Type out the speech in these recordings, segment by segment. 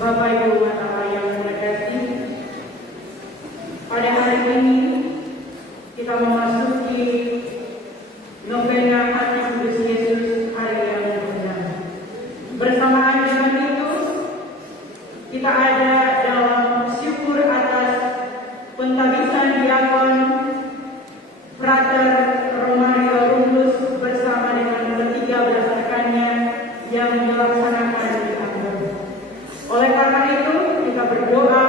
Bapak Ibu Mata yang berkasih, pada hari ini kita memasuki novena Hati Kudus Yesus hari yang benar. Bersamaan dengan itu, kita ada dalam syukur atas pentabisan diakon Frater Romario Rundus bersama dengan ketiga rekannya yang dilaksanakan di Ambon. Oleh karena itu, kita berdoa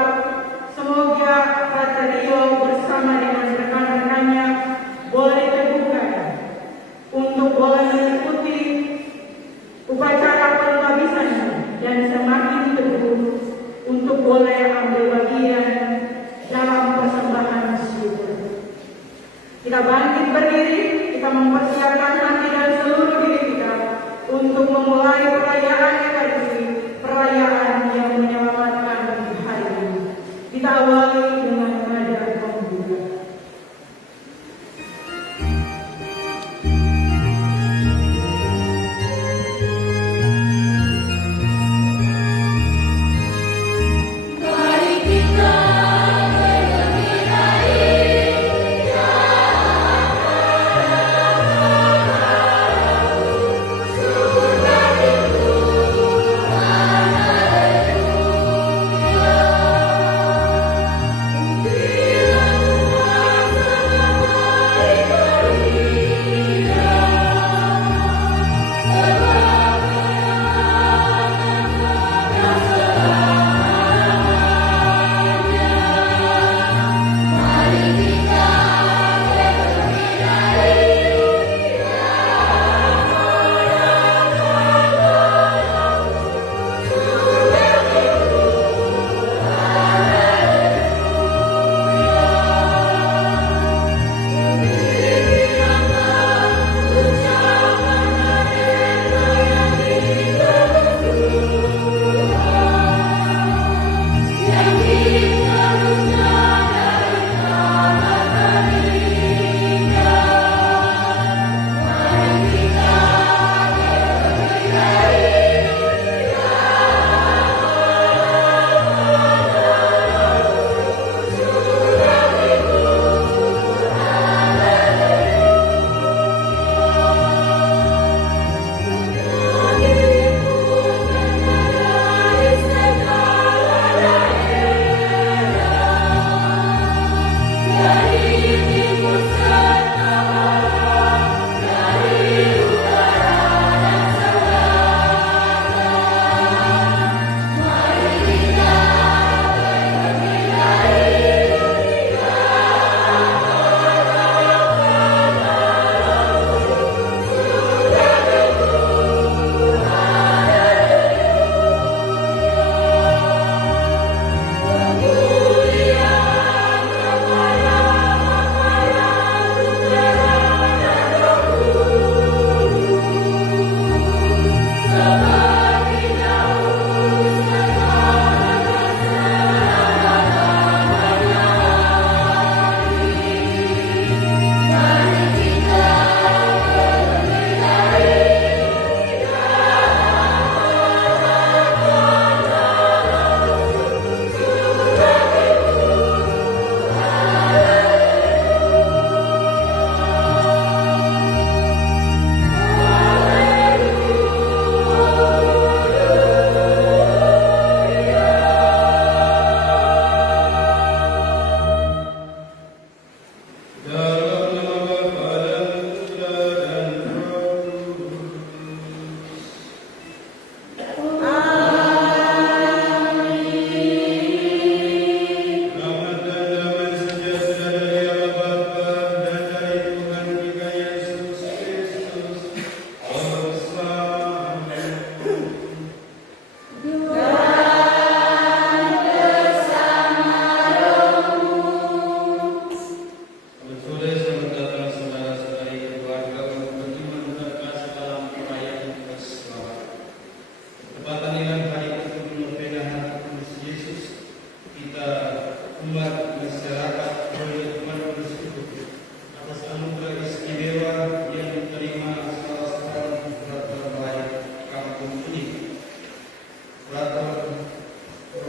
semoga Fraterio bersama dengan rekan-rekannya boleh terbuka untuk boleh mengikuti upacara pentabisan dan semakin teguh untuk boleh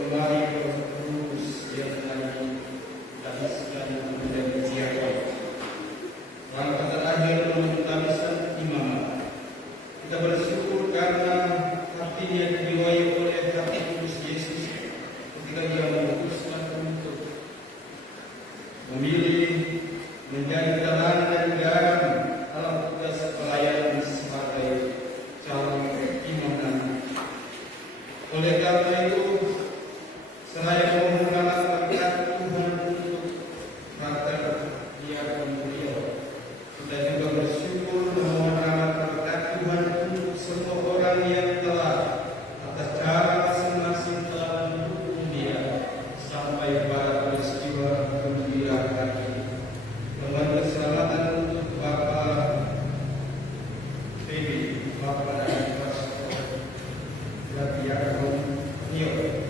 kembali terus yang lagi habiskan menjadi siapa. Langkah terakhir menghabiskan imam. Kita bersyukur karena hatinya diwai oleh hati Kristus Yesus ketika Dia memutuskan untuk memilih menjadi terang dan garam dalam tugas pelayanan sebagai calon imam nanti. Oleh karena itu, saya memohon berkat Tuhan untuk Frater Diakon beliau. Kita juga bersyukur memohon berkat Tuhan untuk semua orang yang telah atas cara masing-masing telah mendukung dia sampai pada peristiwa gembira ini. Mohon keselamatan untuk Bapak Feby, Bapak dan Pastor Diakon Nio.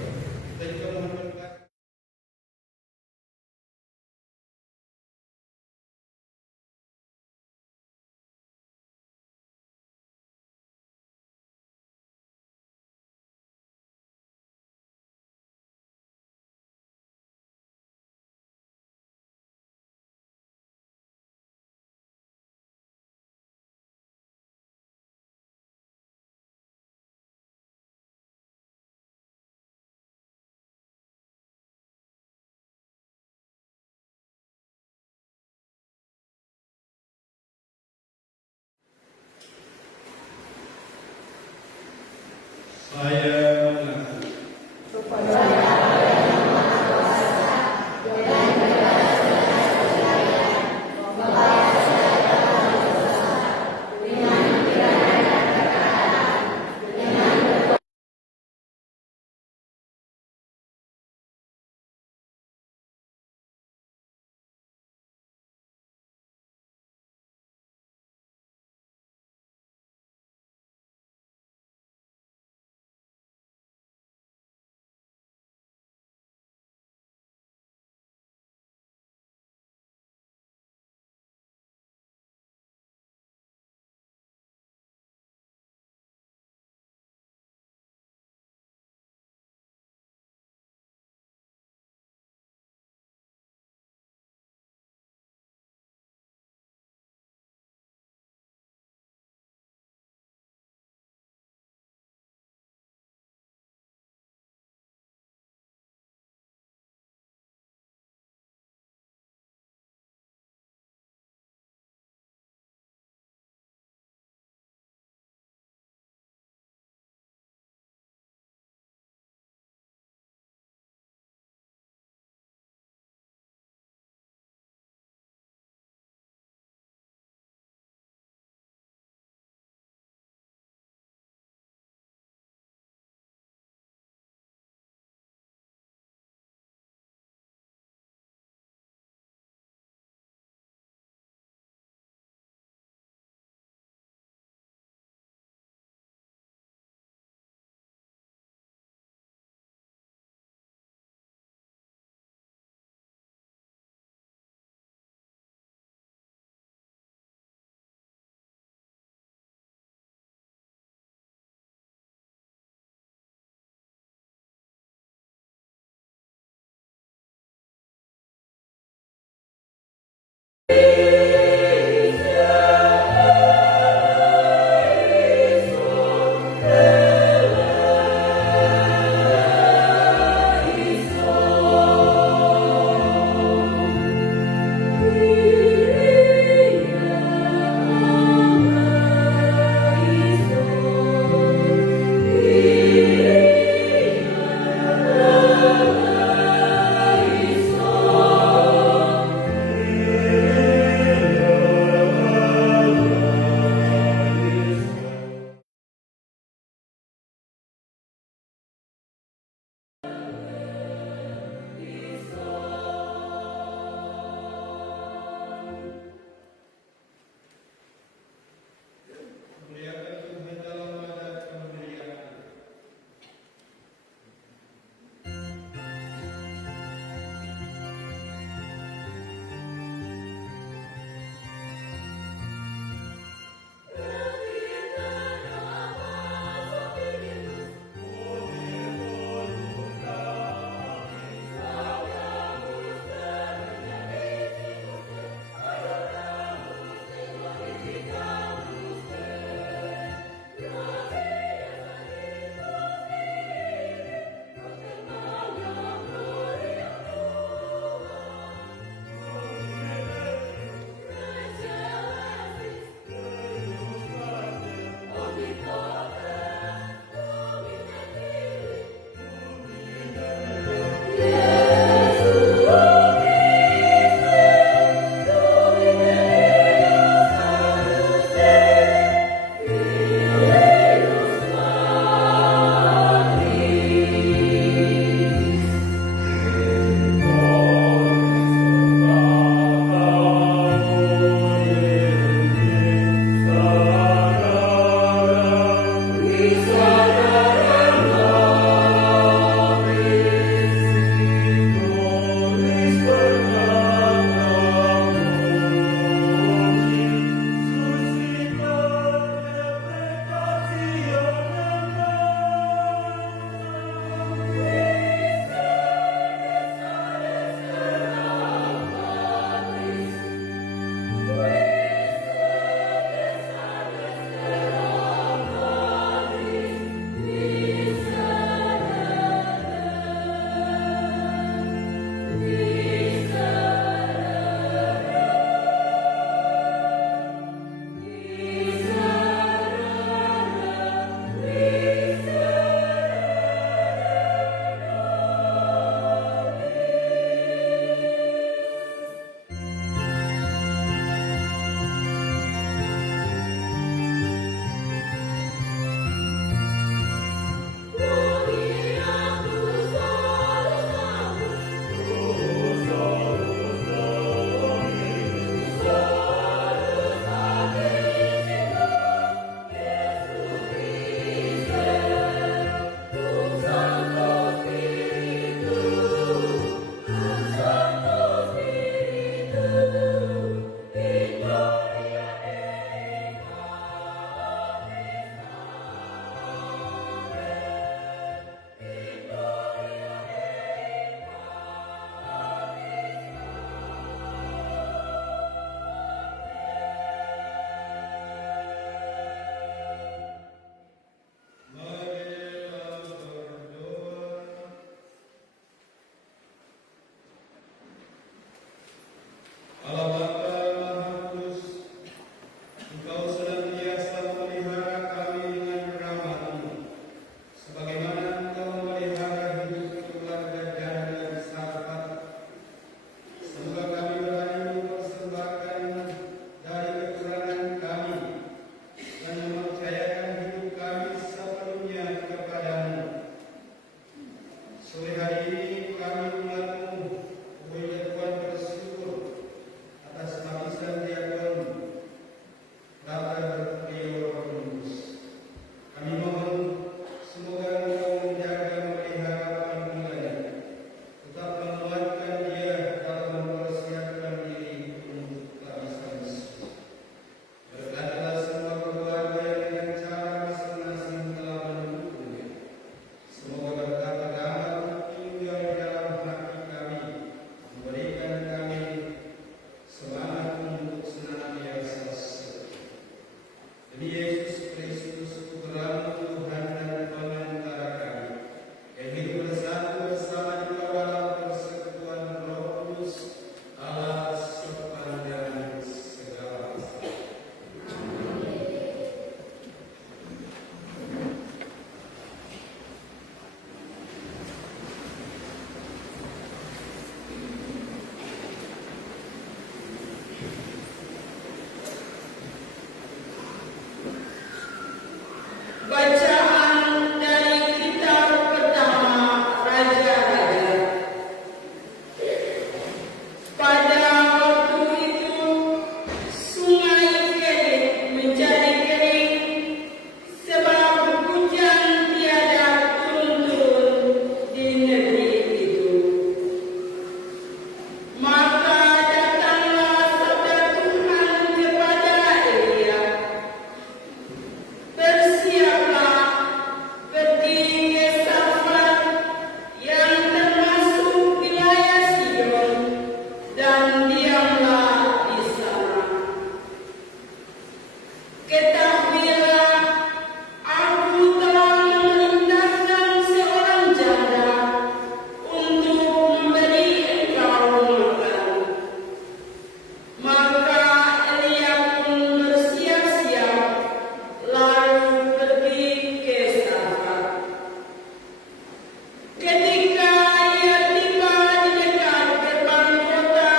Ketika ia tiba di dekat gerbang kota,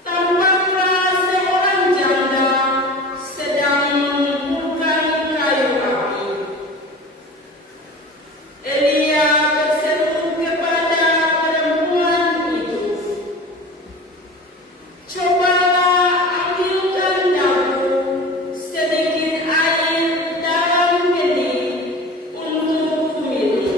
tampaklah seorang janda sedang mengumpulkan kayu api. Elia berseru kepada perempuan itu, "Cobalah ambilkan dahu sedikit air dalam gedi untuk kuminum."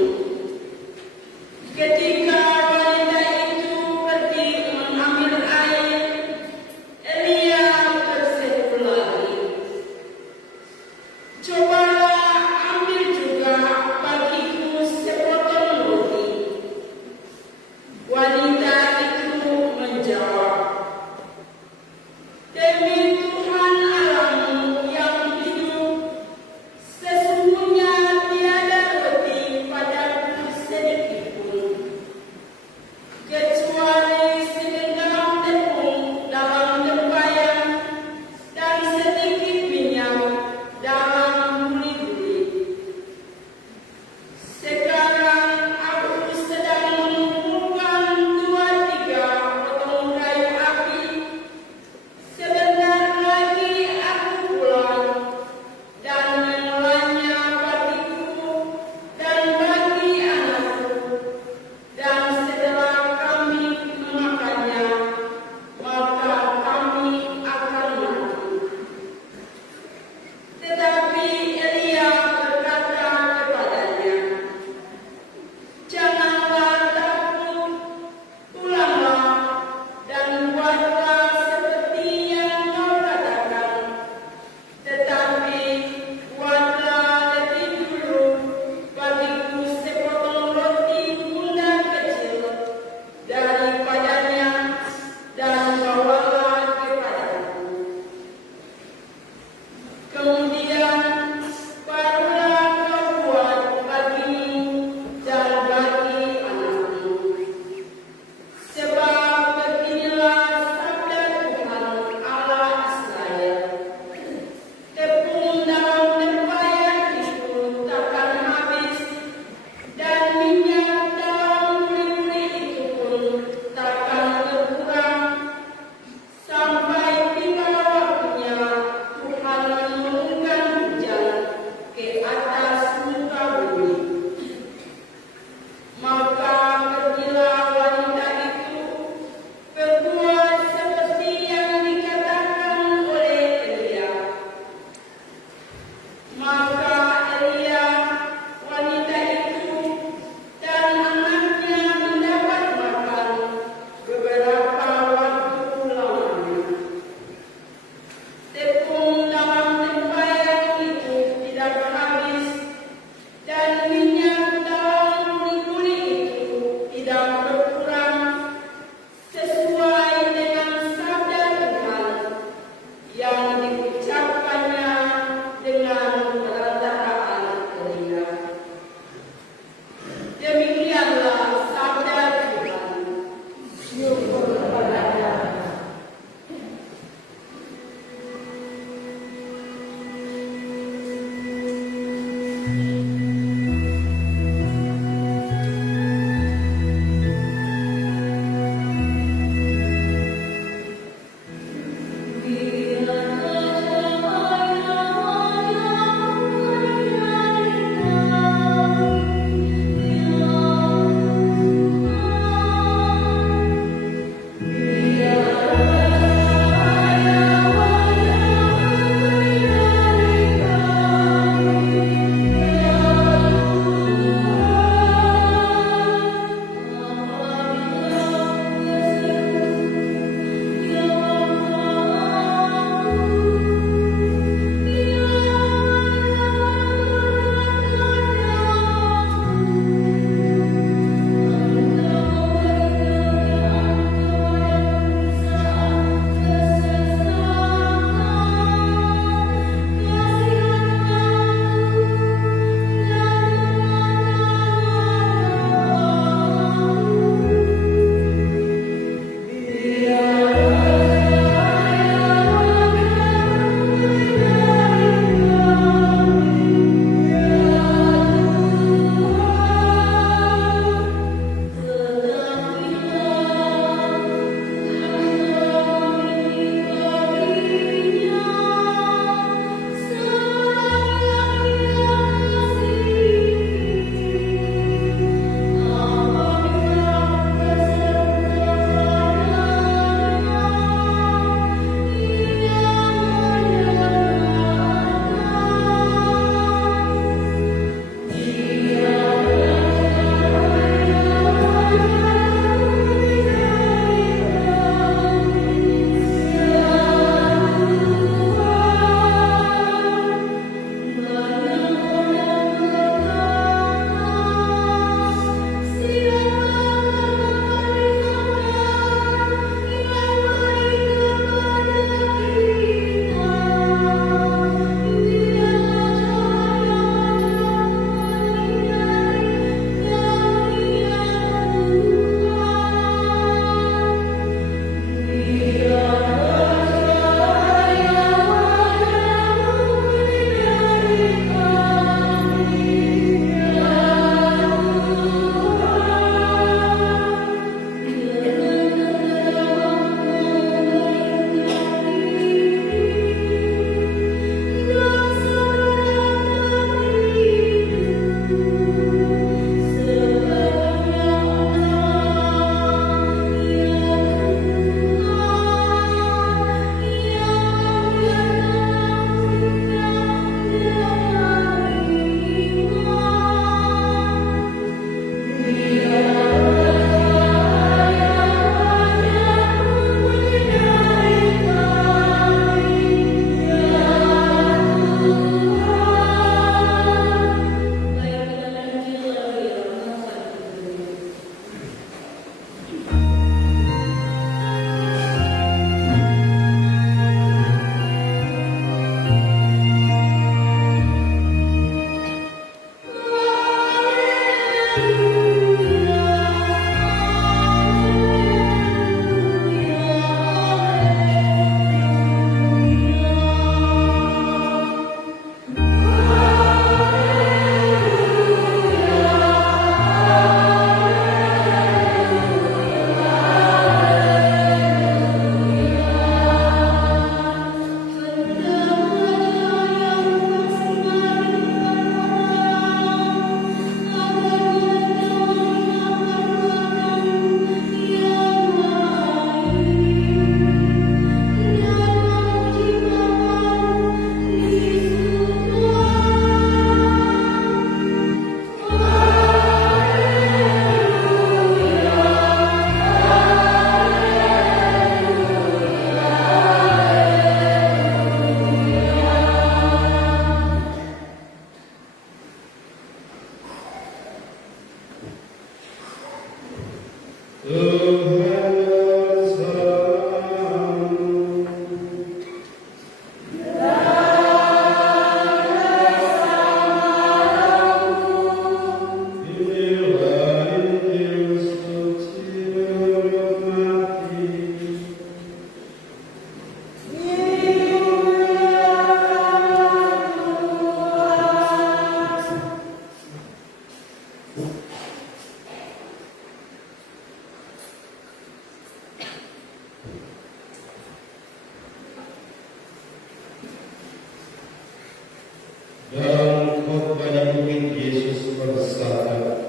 Dalam khotbah di bukit Yesus bersabda,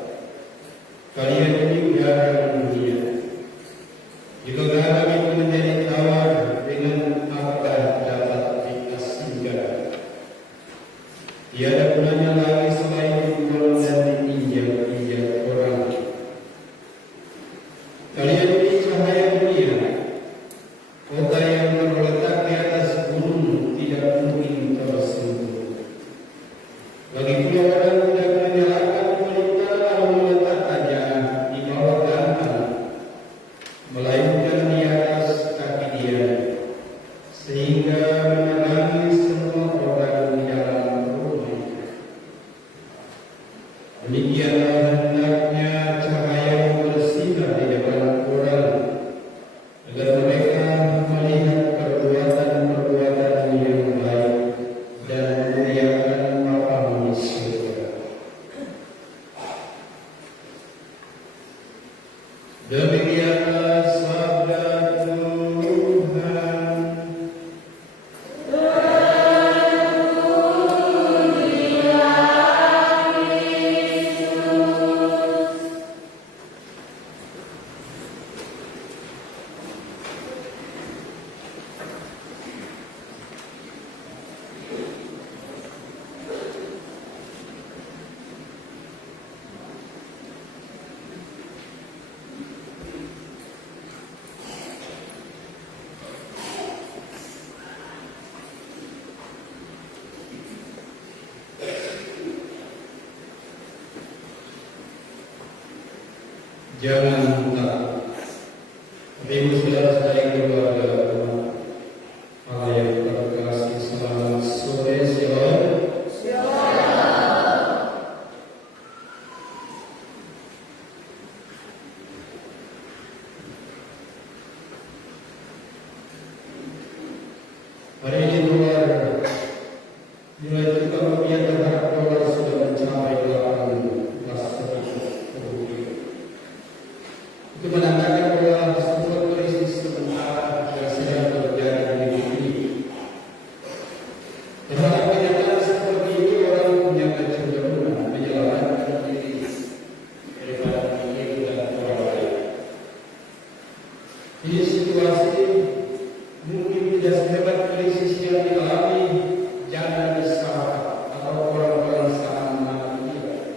"Kalian ini garam dunia. Jika garam itu menjadi tawar, dengan apa dapat diasingkan? Tiada gunanya lagi selain dibuang dan diinjak-injak orang. Kalian ini cahaya dunia. Kota yang terletak di atas gunung tidak mungkin tersentuh. Lagi pula orang tidak menyalakan pelita lalu meletakkannya di bawah tanah, melainkan di atas kaki dia, sehingga menerangi semua orang di dalam rumah. Demikianlah hendaknya cahaya bersinar di depan orang, agar mereka melihat perbuatan-perbuatan yang baik dan memuliakan Bapa di surga." Demikianlah sabda Tuhan. Jangan takut. Ibu saudara yang keluarga Allah yang terkasih, selamat sore. Hari ini keluar, mulai kita melihat berharap keluar sudah mencapai 18 itu menandakan bahwa sebuah krisis sementara yang sedang terjadi di negeri ini. Terhadap kenyataan seperti ini, orang punya kecenderungan menyelamatkan diri daripada diri dan orang lain. Ini situasi mungkin tidak sehebat krisis yang dialami janda besar atau orang-orang sama manusia.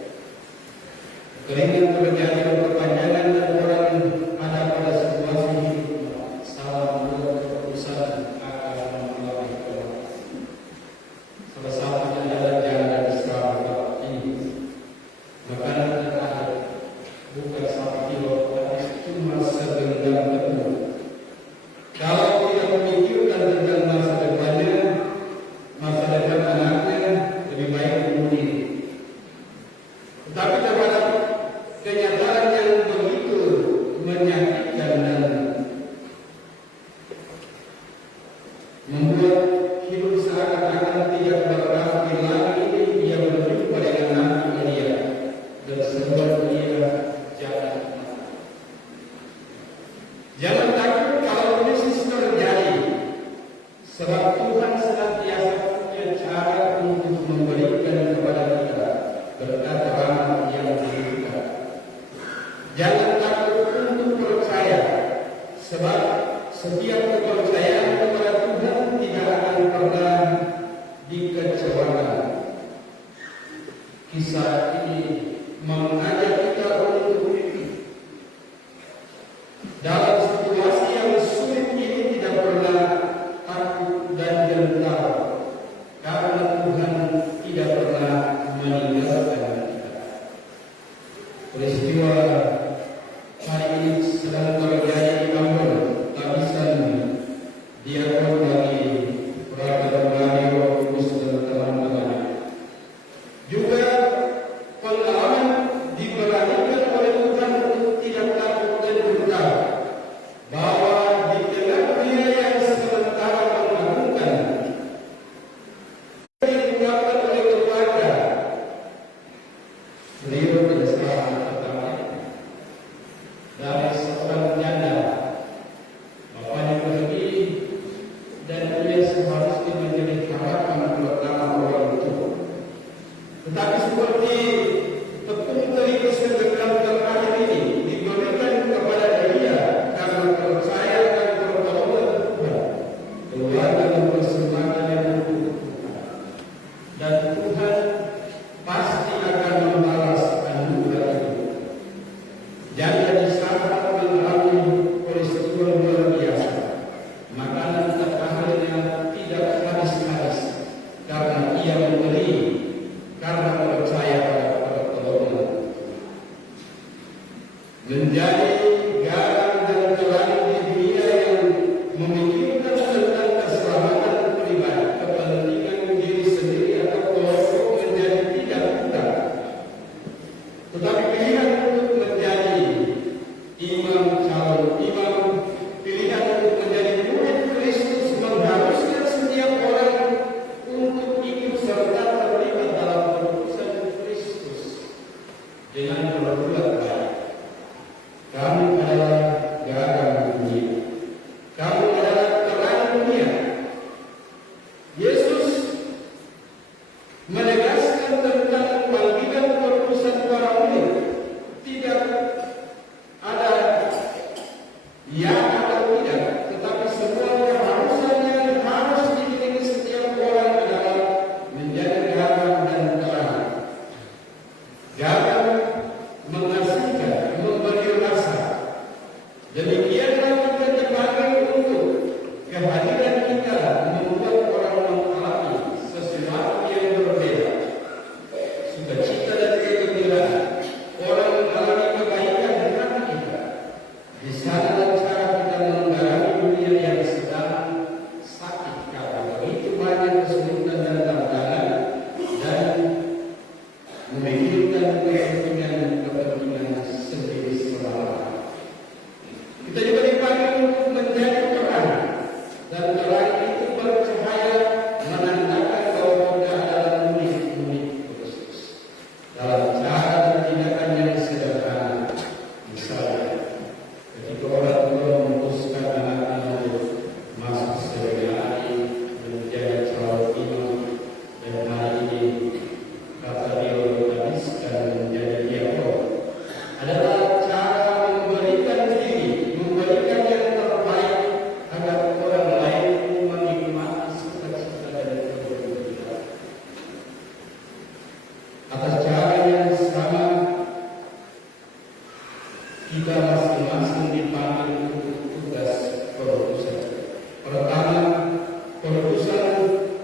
Keringat terjadi berkepanjangan dan orang ada pada situasi hidup salah membuat keputusan akan melalui Tuhan. Salah satunya adalah janda besar ini. Makanan terakhir bukan 1 kilo, tapi cuma segenggam tepung. Kalau tidak memikirkan tentang masa depannya, masa depan anaknya, lebih baik bunuh diri. Tetapi terhadap kenyataan yang begitu menyakitkan dan membuat hidup seakan-akan tidak berarti lagi, ia berjumpa dengan Nabi Elia dan sebuah dia jangan takut kalau krisis terjadi, sebab Tuhan senantiasa punya cara untuk memberikan kepada kita berkat rahmat yang diberikan. Jangan takut untuk percaya, sebab setiap kepercayaan kepada Tuhan tidak akan pernah dikecewakan. Kisah ini mengajak kita untuk dalam situasi yang sulit ini tidak pernah takut dan gentar, karena Tuhan tidak pernah meninggalkan kita. Peristiwa hari ini sedang terjadi Ambon, lapisan diakon dari peraturan radio Kudus dan teman-teman. Juga pengalaman diberanikan oleh Tuhan untuk tidak takut dan gentar, bahwa di tengah dunia yang sementara mengagumkan diungkapkan oleh keluarga, beliau tidak salah pertama dari seorang janda, bapaknya pergi dan ia seharusnya menjadi harapan pertama orang tua. Tetapi seperti tepung terigu sedekah terakhir ini diberikan kepada dia karena percaya dan pertolongan Tuhan, keluarga mempersembahkan yang untuk Tuhan, dan Tuhan pasti akan membalas anugerah itu. Janda di saat mengalami peristiwa luar biasa, makanan terakhirnya tidak habis-habis karena ia memberi, karena percaya pada pertolongan. Menjadi garam dan terang di dunia yang memikirkan tentang keselamatan pribadi, kepentingan diri sendiri atau kelompok menjadi tidak mudah. Tetapi pilihan untuk menjadi imam calon imam, pilihan untuk menjadi murid Kristus mengharuskan setiap orang untuk ikut serta terlibat dalam perutusan Kristus dengan berbuat baik. Kamu adalah garam dunia. Kamu adalah terang dunia. Yesus menegaskan tentang panggilan perutusan para murid. Tidak ada ya atau tidak, tetapi semua keharusan yang harus dimiliki setiap orang adalah menjadi garam dan terang. Garam mengasihkan, memberi rasa. Demikianlah kita dipanggil untuk kehadiran kita membuat orang mengalami sesuatu yang berbeda. Sukacita dan kegembiraan, orang mengalami kebaikan di hati kita. Di sana cara kita menggarami dunia yang sedang sakit karena begitu banyak kesulitan dan tantangan, dan memikirkan kepentingan sendiri selama. Kita juga dipanggil untuk menjadi terang, dan terang itu bercahaya menandakan bahwa kita adalah murid-murid Kristus dalam cara dan tindakan yang sederhana. Misalnya, ketika orang tua memutuskan anaknya untuk masuk seminari menjadi calon imam, dan hari ini kata dia habiskan menjadi diakon, adalah cara memberikan diri, memberikan yang terbaik agar orang lain menikmati sukacita dan kegembiraan. Atas cara yang sama, kita masing-masing dipanggil untuk tugas perutusan. Pertama, perutusan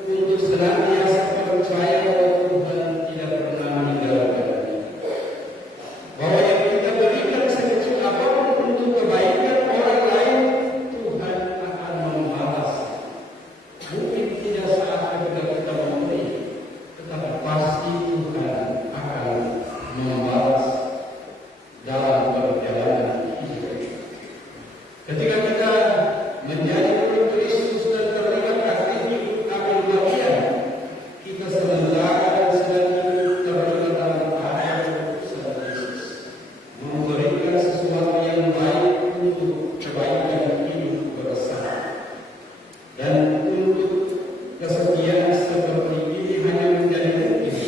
untuk senantiasa percaya bahwa Tuhan tidak pernah meninggalkan kita, bahwa yang kita berikan sekecil apapun untuk kebaikan orang lain, Tuhan akan membalas. Mungkin tidak saat ketika kita memberi, tetapi pasti Tuhan akan membalas dalam perjalanan hidup. Ketika kita menjadi murid Kristus dan terlibat aktif hidup ambil bagian, kita sementara sedang terlibat dalam karya perutusan Yesus, memberikan sesuatu yang baik untuk kebaikan hidup bersama, dan untuk kesetiaan seperti ini hanya menjadi mungkin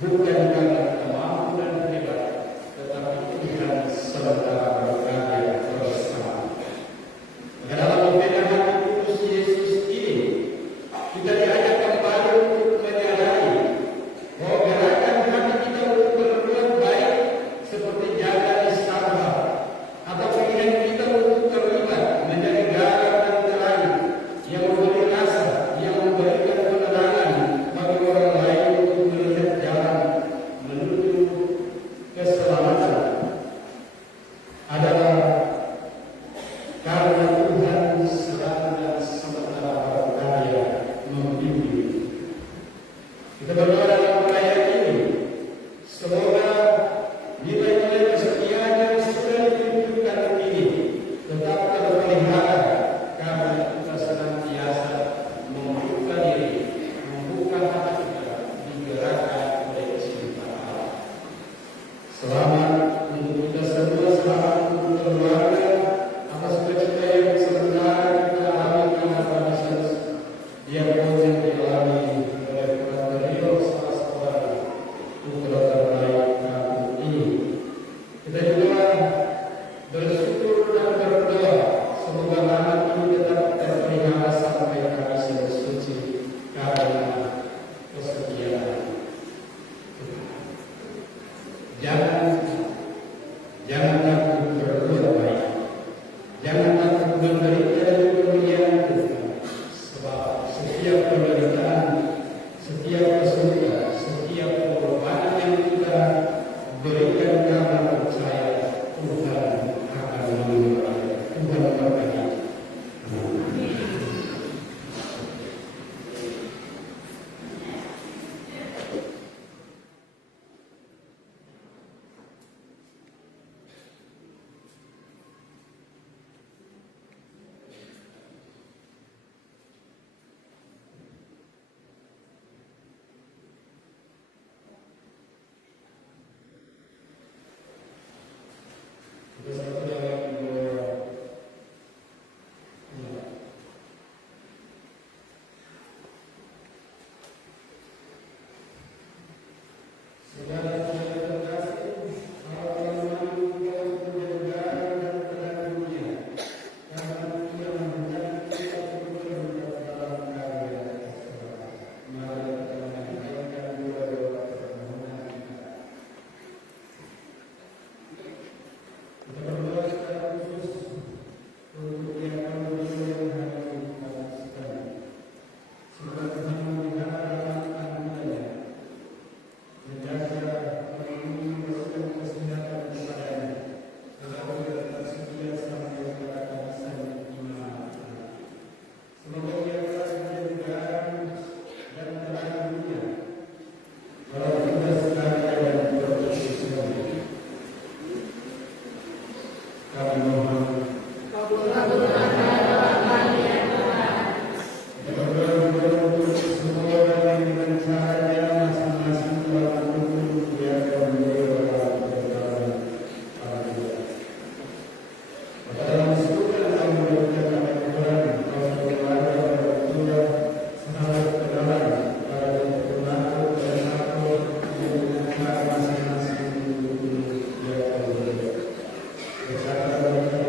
bukan karena kemampuan dan hebat, tetapi Tuhan sementara berkarya Selamat untuk kita semua, selamat untuk keluarga atas berita yang sebentar kita alami pada saat diagnosis yang dialami oleh Dr. Rio salah seorang putra terbaik kampung ini. Kita juga bersyukur dan berdoa semoga anak ini tetap terpelihara sampai akhir suci karena kesetiaan. Jangan takut berbuat baik. Jangan takut menderita dan kemuliaan Tuhan. Sebab setiap penderitaan, setiap kesulitan, setiap pengorbanan yang kita berikan karena percaya Tuhan akan memberkati. Tuhan memberkati. Terima kasih.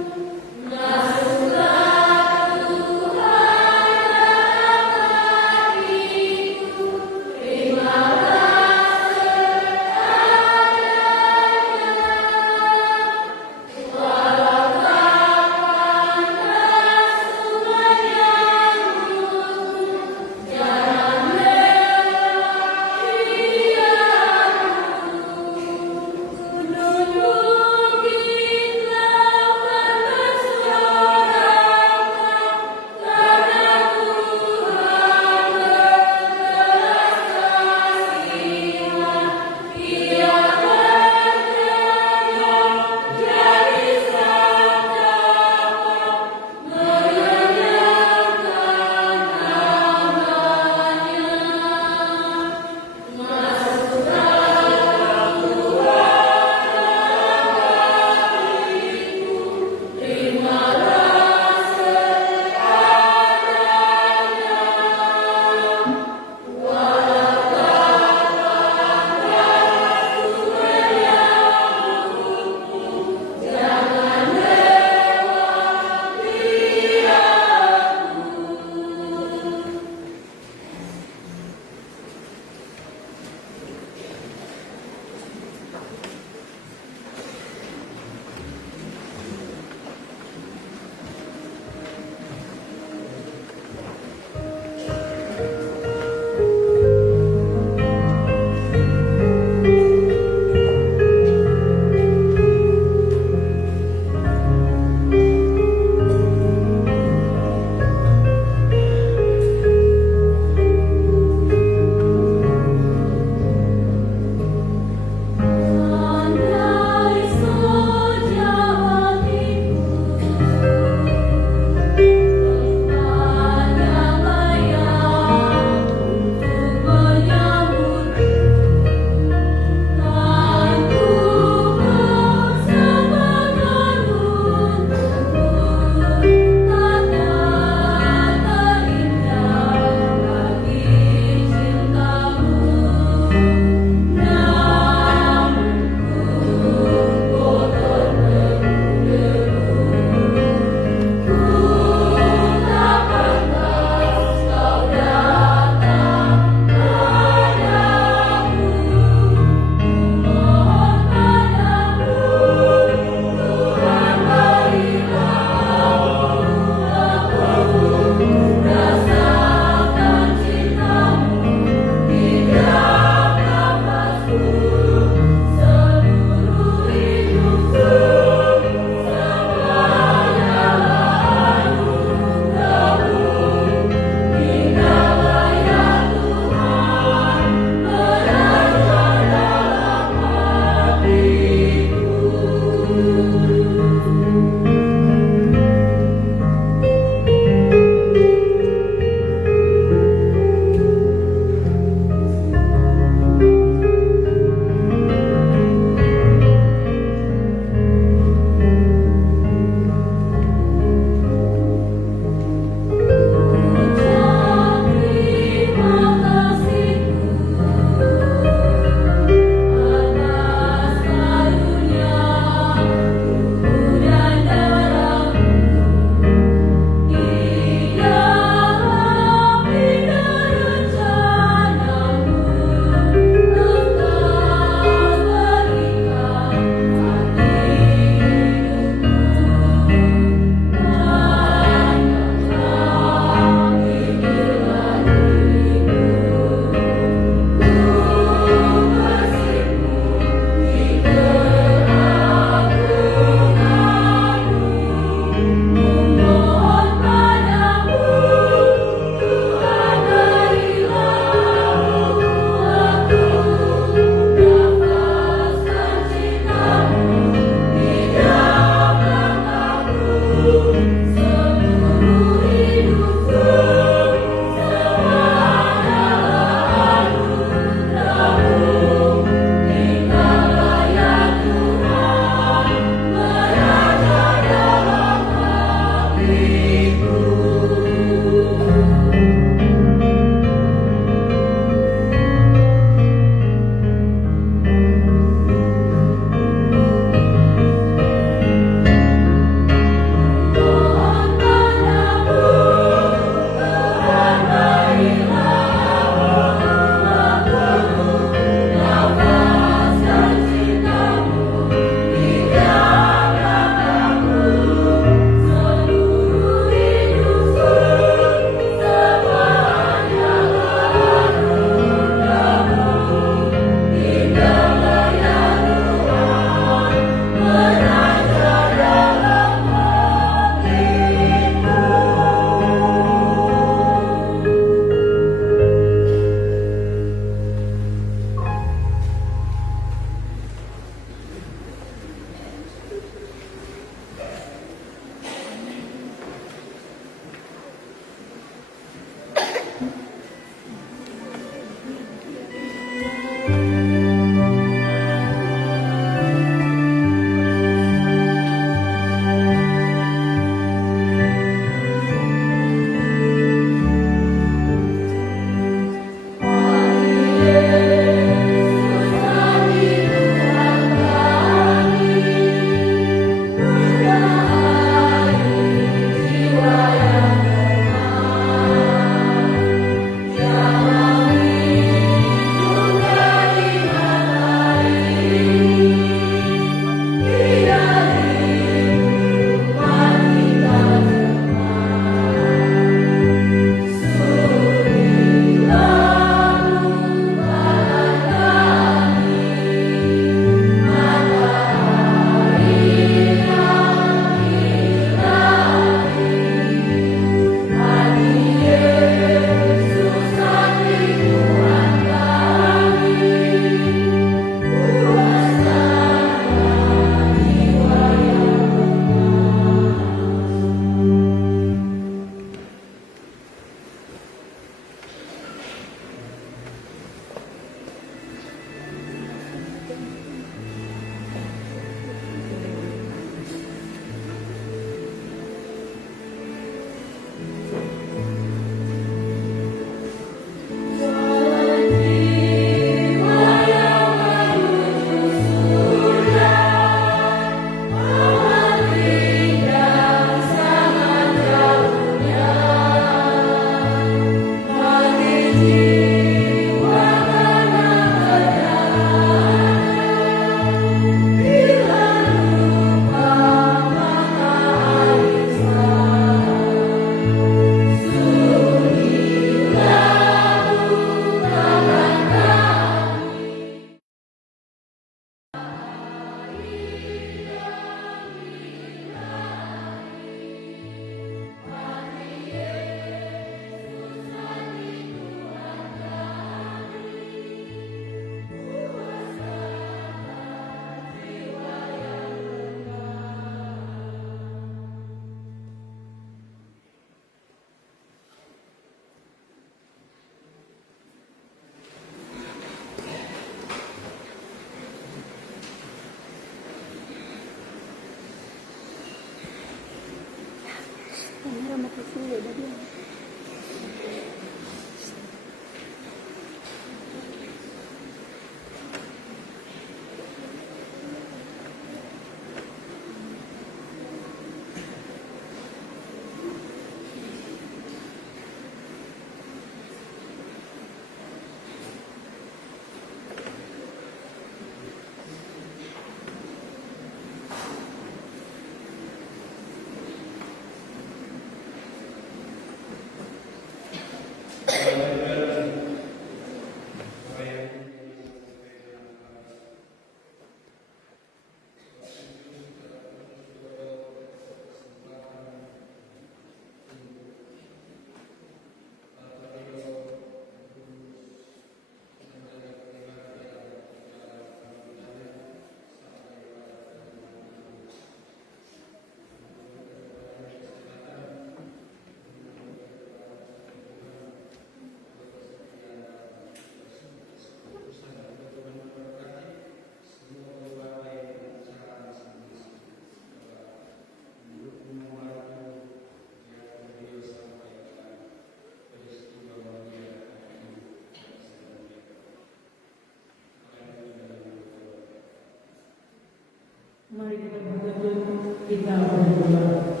Mari kita berdoa, kita berdoa.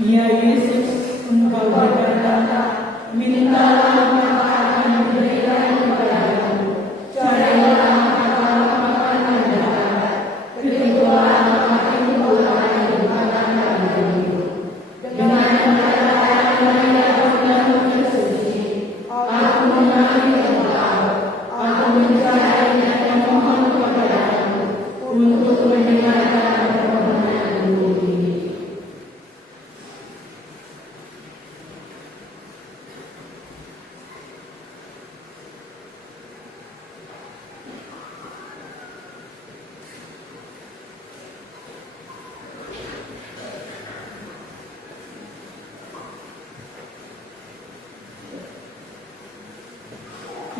Ya Yesus, Engkau berkata, mintalah maka akan diberikan kepadamu, carilah maka akan mendapat, ketiklah maka pintu akan dibukakan bagimu. Dengan perkataan Maria yang tersuci, aku memanggil Engkau, aku mencari dan memohon kepadamu untuk mendengarkan permohonanku ini.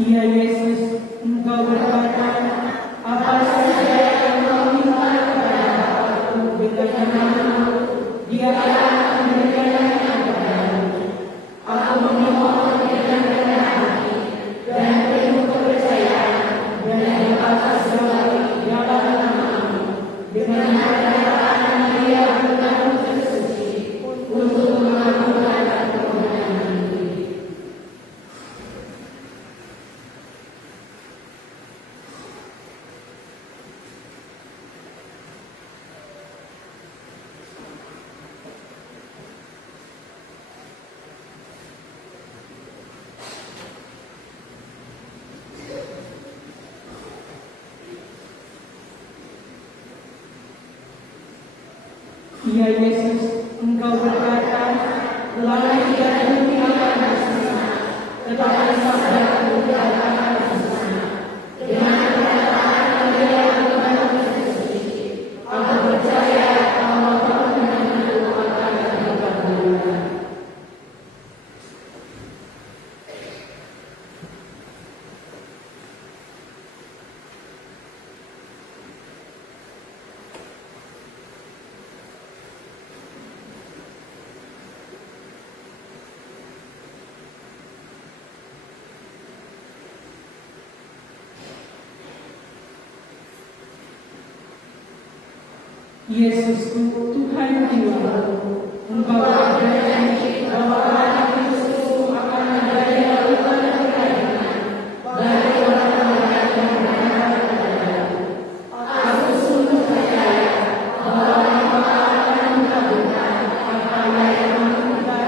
Ya Yesus, Engkau berkata, apa saja yang kau minta kepada Bapa-Ku dengan namamu, Dia akan memberikannya kepadamu. Aku memohon dengan rendah hati dan penuh kepercayaan dan di atas doa dalam namamu, dengan perkataan Maria yang tersuci, untuk mengabulkan permohonan ini. Ya Yesus, Engkau berkata, langit dan bumi akan bersama, tetapi sabdaku tidak akan bersama. Dengan perkataan Maria yang tersuci, aku percaya bahwa permohonanku akan dikabulkan. Yesusku, Tuhan jiwaku, Engkau berjanji bahwa anak Yesusku akan menjadi lautan pertandingan dari orang-orang yang benar kepadamu. Aku sungguh percaya bahwa Engkau akan mengabulkan apa yang meminta,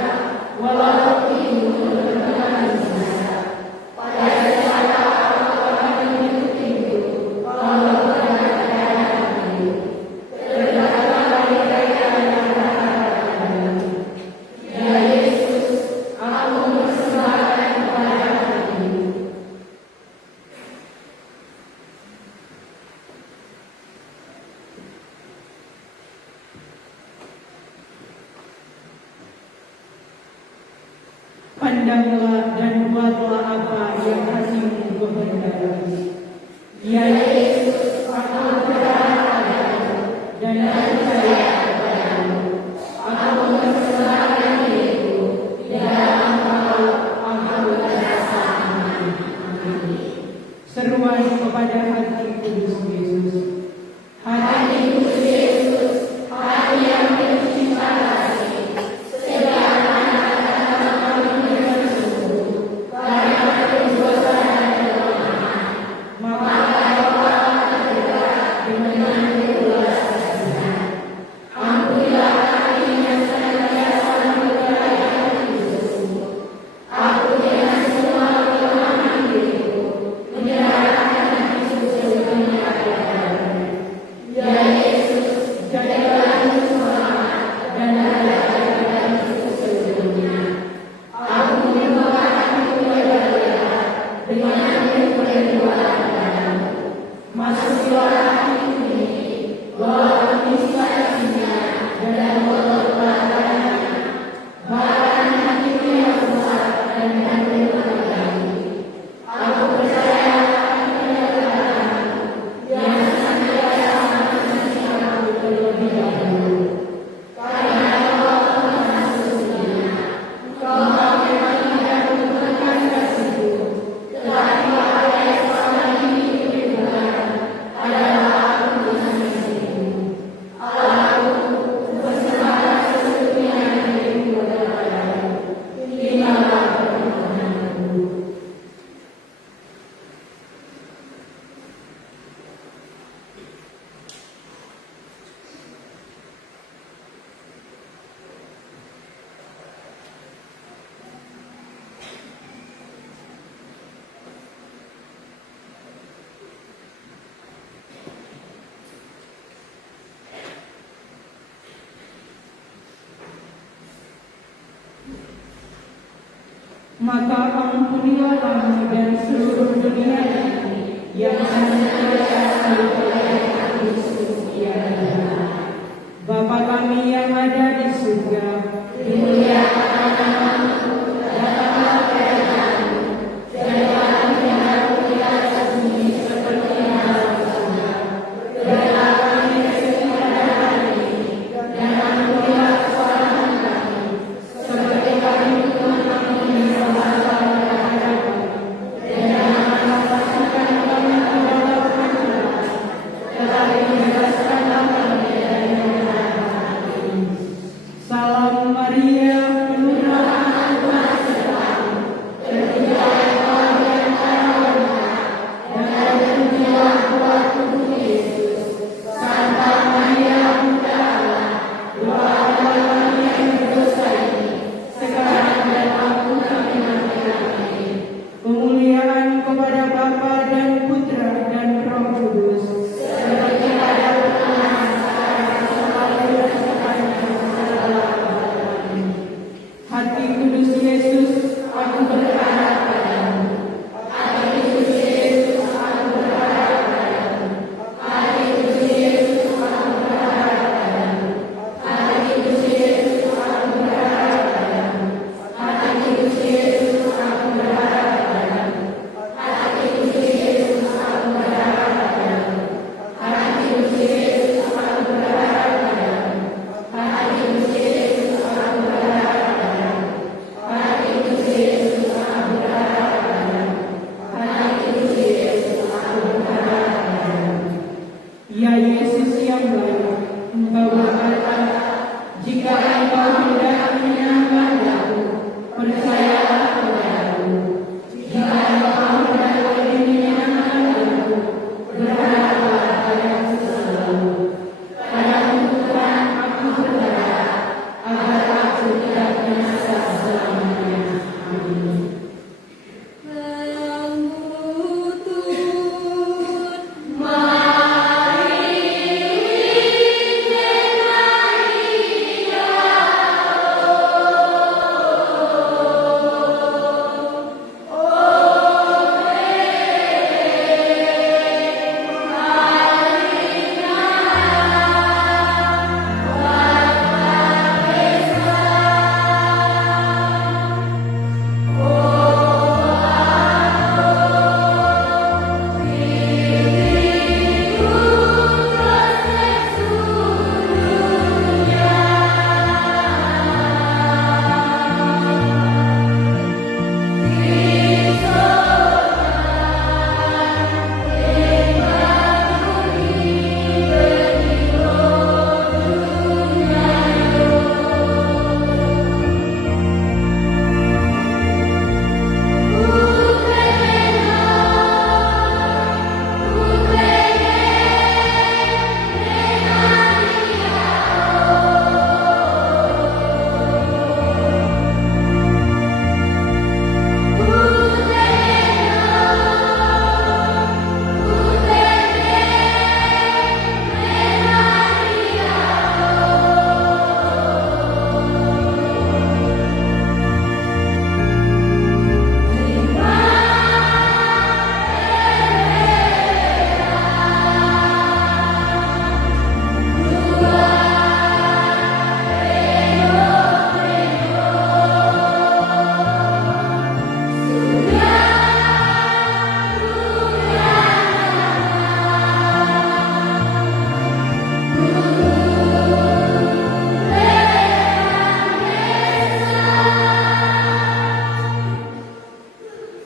walau itu bertentangan binasa. Pada saat aku akan menutup pintu, kalau pandanglah dan buatlah apa yang hatimu kehendaki. Ya Yesus, aku berharap padamu dan percaya kepadamu. Aku mempersembahkan diri maka ampunilah kami dan seluruh dunia ini yang senantiasa oleh Kristus yang benar. Bapa kami yang ada di surga, dimuliakan namamu, datanglah kerajaan-Mu, jadilah kehendakmu di atas bumi seperti di dalam surga. Berilah kami rezeki pada hari ini, dan ampunilah kesalahan kami, seperti kami pun mengampuni kesalahan terhadap kami. Dan janganlah masukkan kami ke dalam pencobaan, tetapi bebaskanlah kami dari yang jahat. Salam Maria, penuh rahmat, Tuhan sertamu. Terpujilah Engkau di antara wanita, dan terpujilah buah tubuh Yesus. Santa Maria, Bunda Allah, doakanlah kami yang berdosa ini, sekarang dan waktu kami mati. Amin. Kemuliaan kepada Bapa dan Putra dan Roh Kudus, seperti pada permulaan, sekarang, selalu dan sepanjang segala abad. Amin. Hati kudus Yesus, aku berharap padamu. Hati kudus Yesus, aku berharap padamu. Hati kudus Yesus, aku berharap padamu. Hati kudus Yesus, aku berharap padamu. Hati kudus Yesus, aku berharap padamu. Hati kudus Yesus, aku berharap padamu. Hati kudus Yesus, aku berharap padamu. Hati kudus Yesus, aku berharap padamu. Hati kudus Yesus, aku berharap padamu. Hati kudus Yesus, aku berharap padamu. Ya Yesus yang baik, Engkau berkata, jika engkau hendak menyelamatkan aku, percayalah kepadaku. Jika engkau hendak lebih menyenangkan aku, berharaplah padaku selalu. Padamu Tuhan aku berharap, agar aku tidak binasa selamanya. Amin.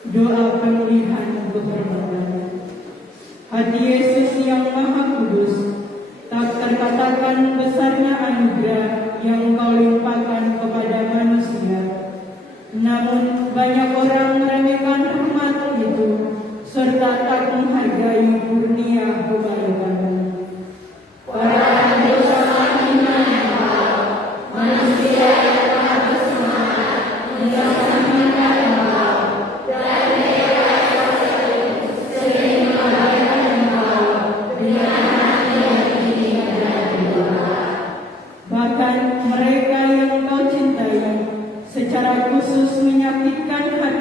Doa pemulihan kehormatan. Hati Yesus yang Maha Kudus, tak terkatakan besarnya anugerah yang Engkau limpahkan kepada manusia. Namun banyak orang meremehkan rahmat itu, serta tak menghargai kurnia kebaikan-Mu. Para dosa hina Engkau, manusia yang telah bersemangat menyaksikan Engkau, dan mereka sering mengabaikan Engkau dengan hati yang dingin dan berdoa. Bahkan mereka yang Engkau cintai secara khusus menyakitkan hati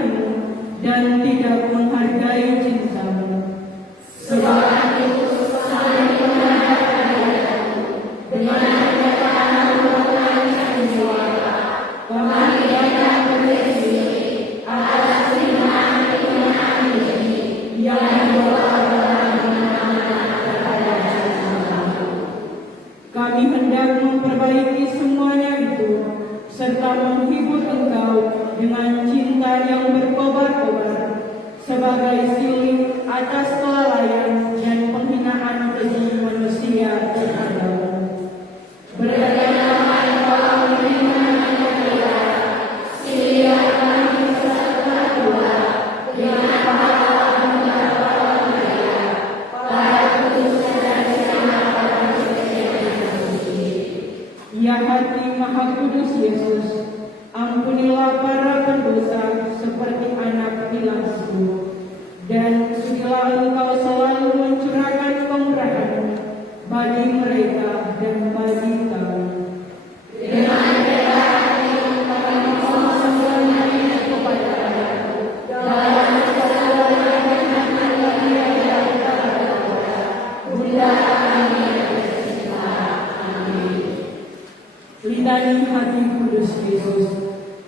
Kami hendak memperbaiki semuanya itu, serta menghibur Engkau dengan cinta yang berkobar-kobar, sebagai silih atas kelalaian dan penghinaan keji manusia terhadap. Berkatalah Engkau menerima manusia, silih kami serta Tua, dengan pahala dan pahala mereka, para kudus dan selamat. Ya hati Maha Kudus Yesus, ampunilah para pendosa seperti anak pilasku, dan sudilah Engkau selalu mencurahkan kemurahan bagi mereka dan bagi kami. Dengan rela hati kami mohon semuanya kepada Allah, dalam pertolongan dan hati yang Bunda kami yang tercinta. Amin. Litani hati kudus Yesus,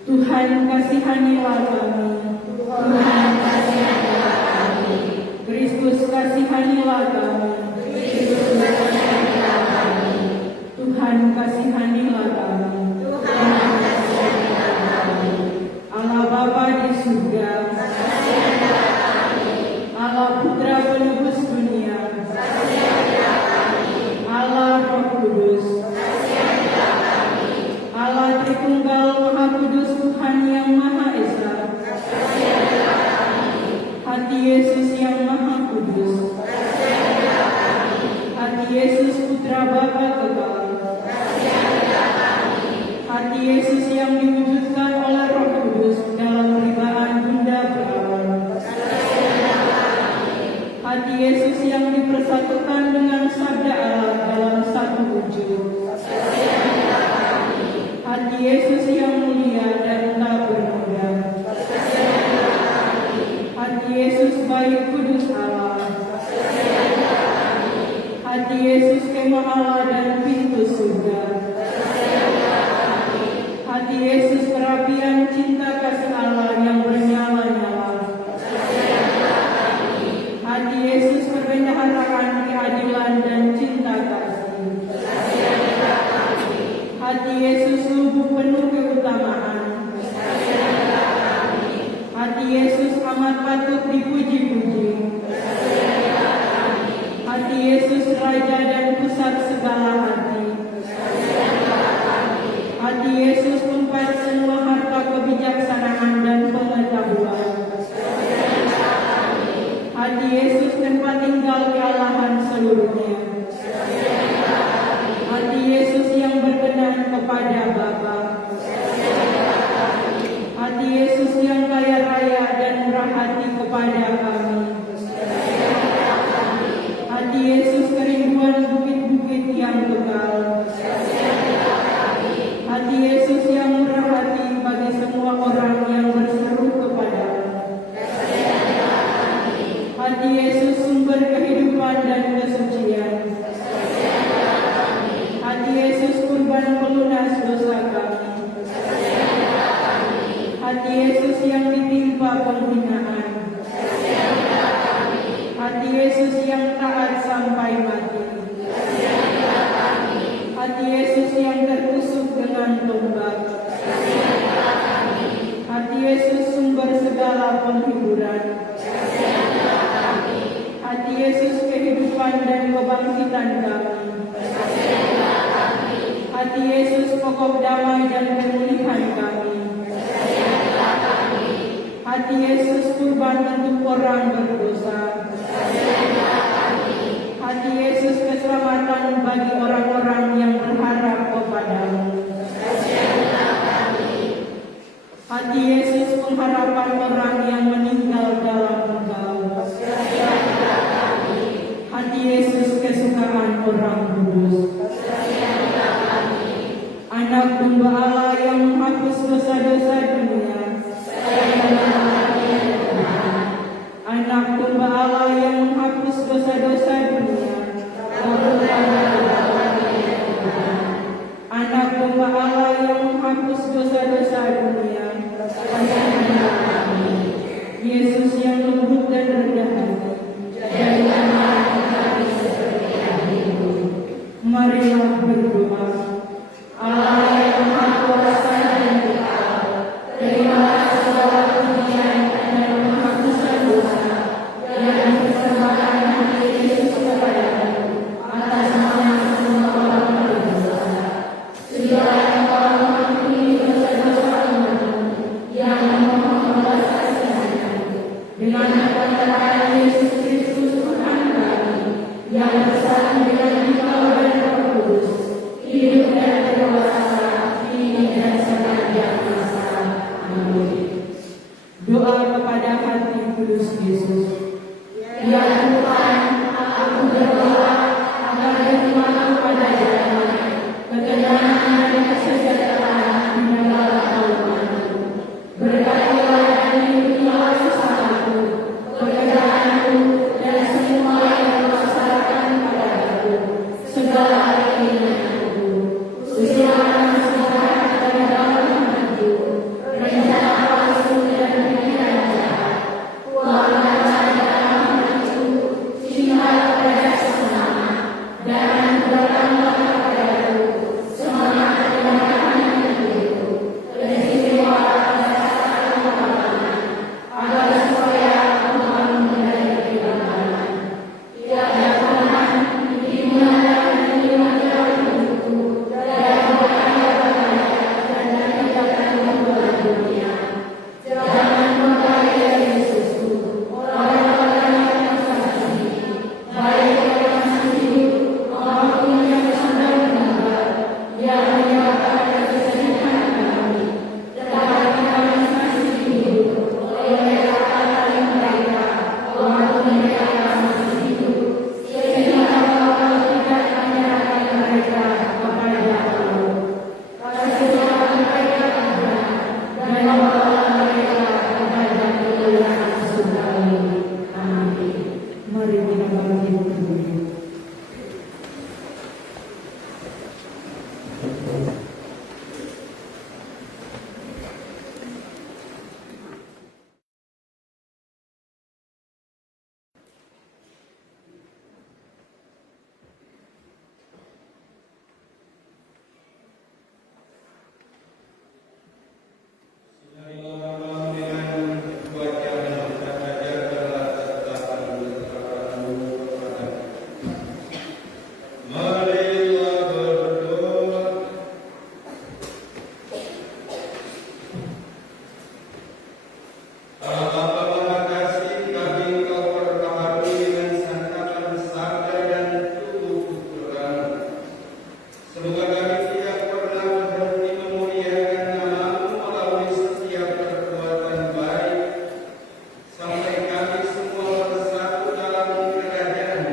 Tuhan kasihanilah kami. Tuhan kasihanilah kami. Kristus kasihanilah kami. Kristus kasihanilah kami. Tuhan kasihanilah kami. Tuhan kasihanilah kami. Allah Bapa di surga, kasihanilah kami. Allah Putra penebus dunia, kasihanilah kami. Allah Roh Kudus, kasihanilah kami. Allah Tritunggal Maha Kudus Tuhan yang Maha Esa, kasihanilah kami. Hati Yesus yang Maha Kudus, kasihanilah kami. Hati Yesus Putra Bapa Kekal, kasihanilah kami. Hati Yesus yang diwujudkan oleh Roh Kudus dalam peribaan Bunda Perawan, kasihanilah kami. Hati Yesus yang dipersatukan dengan Sabda Allah dalam satu wujud, kasihanilah kami. Hati Yesus yang mulia dan tak bernoda, kasihanilah kami. Hati Yesus baik kudus Allah, kasihanilah kami. Hati Yesus kemah Allah dan pintu surga, kasihanilah kami. Hati Yesus perapian cinta kasih Allah yang bernyala-nyala, kasihanilah kami. Hati Yesus perbendaharaan keadilan dan cinta kasih, kasihanilah kami. Hati Yesus lubuk penuh keutamaan, kasihanilah kami. Hati Yesus amat patut dipuji-puji, kasihanilah kami. Hati Yesus Raja dan pusat segala hati, kasihanilah kami. Hati Yesus tempat semua harta kebijaksanaan dan pengetahuan, kasihanilah kami. Hati Yesus tempat tinggal kealahan seluruhnya, kasihanilah kami. Hati Yesus yang berkenan kepada Bapa, kasihanilah kami. Hati Yesus yang kaya raya dan murah hati kepada kami, kasihanilah kami. Hati Yesus kerinduan bukit-bukit yang kekal, kasihanilah kami. Hati Yesus yang murah hati bagi semua orang yang berseru kepadamu, kasihanilah kami. Hati Yesus sumber kehidupan dan kesucian, kasihanilah kami. Hati Yesus kurban pelunas dosa kami, kasihanilah kami. Hati Yesus yang ditimpa penghinaan, kasihanilah kami. Hati Yesus yang taat sampai mati, kasihanilah kami. Hati Yesus yang tertusuk dengan tombak, kasihanilah kami. Hati Yesus sumber segala penghiburan, kasihanilah kami. Hati Yesus kehidupan dan kebangkitan kami, kasihanilah kami. Hati Yesus pokok damai dan pemulihan kami, kasihanilah kami. Hati Yesus kurban untuk orang berdosa, kasihanilah kami. Hati Yesus keselamatan bagi orang-orang yang berharap kepadamu, kasihanilah kami. Hati Yesus pengharapan orang yang meninggal dalam Engkau, kasihanilah kami. Hati Yesus kesukaan orang kudus, kasihanilah kami. Anak domba Allah yang menghapus dosa-dosa dunia, kasihanilah kami. Anak Marilah berdoa. Allah yang Maha Kuasa dan Kekal, terimalah segala pujian dan penghapusan dosa yang dipersembahkan hati Yesus kepadamu atas nama semua orang berdosa. Segala Engkau mengampuni dosa-dosa umatmu yang memohon belas kasihan dengan perkataan Yesus Kristus Tuhan kami yang bersatu dengan Dikau dan Roh Kudus, hidup dan berkuasa kini dan sepanjang masa. Amin. Doa kepada hati kudus Yesus. Ya Tuhan, aku berdoa agar beriman pada damai, ketenangan dan kesejahteraan di negara kaumanku. Berkatilah dan lindungilah usahaku, pekerjaanku, dan semua yang melaksanakan padaku, segala keinginanku, usilaan sehat dan dalam hatiku, rencana palsu dan pikiran jahat, keuangan dalam hatiku, cinta pada sesama, dan bertambah kepadaku, semangat kebenaran hidupku, peristiwa berdasarkan pengalaman, agar supaya aku mau menjadi kehilangan. Ya Tuhan, dimulai dan dimulai hidupku, dari berkaya dan dari jalan membuat dunia. Jangan mengkaya Yesusku, orang-orang yang terkasih, baik yang masih hidup maupun yang sudah meninggal, yang menyebabkan kesedihan kami. Tetapi kami masih hidup oleh kata-kata mereka, waktu mereka masih hidup, sehingga Engkau tidak menyerahkan mereka kepada maut. Kasihlah mereka Tuhan, dan bawalah mereka kepada kemuliaan surgawi. Amin. Mari kita bangkit berdiri. Marilah berdoa. Allah Bapa Maha Kasih, kami Engkau perbaharui dengan santapan sabda dan tubuh Tuhan. Semoga kami tidak pernah berhenti memuliakan nama-Mu melalui setiap perbuatan baik, sampai kami semua bersatu dalam kerajaan.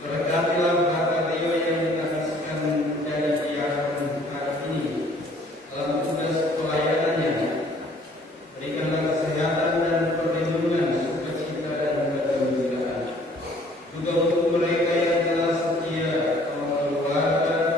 Berkatilah Bapak Rio yang dikasihkan menjadi diakon hari ini dalam tugas pelayanannya. Berikanlah kesehatan dan perlindungan, sukacita dan kegembiraan. Juga untuk mereka yang telah setia, keluarga,